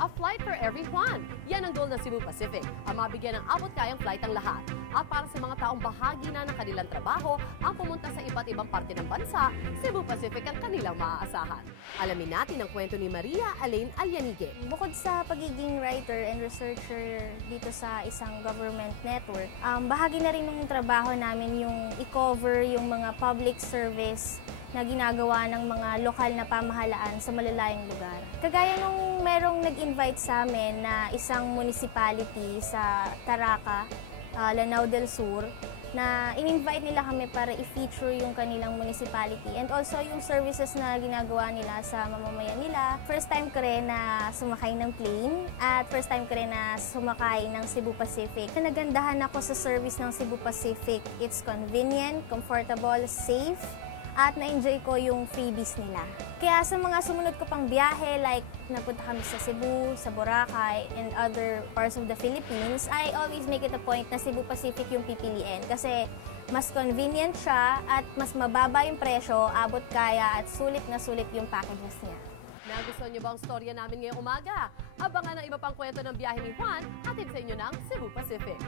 A flight for everyone. Yan ang goal ng Cebu Pacific, ang mabigyan ng abot-kayang flight ang lahat. At para sa mga taong bahagi na ng kanilang trabaho ang pumunta sa iba't ibang parte ng bansa, Cebu Pacific ang kanilang maaasahan. Alamin natin ang kwento ni Maria Elaine Alyanige. Bukod sa pagiging writer and researcher dito sa isang government network, bahagi na rin ng trabaho namin yung i-cover yung mga public service na ginagawa ng mga lokal na pamahalaan sa malalayong lugar. Kagaya nung merong nag-invite sa amin na isang municipality sa Taraca, Lanao del Sur, na in-invite nila kami para i-feature yung kanilang municipality and also yung services na ginagawa nila sa mamamayan nila. First time ko rin na sumakay ng plane at first time ko rin na sumakay ng Cebu Pacific. Nagandahan ako sa service ng Cebu Pacific. It's convenient, comfortable, safe, at na-enjoy ko yung freebies nila. Kaya sa mga sumunod ko pang biyahe, like napunta kami sa Cebu, sa Boracay, and other parts of the Philippines, I always make it a point na Cebu Pacific yung pipiliin kasi mas convenient siya at mas mababa yung presyo, abot kaya at sulit na sulit yung packages niya. Nagustuhan niyo ba ang storya namin ngayong umaga? Abangan ang iba pang kwento ng biyahe ni Juan, hatid sa inyo ng Cebu Pacific.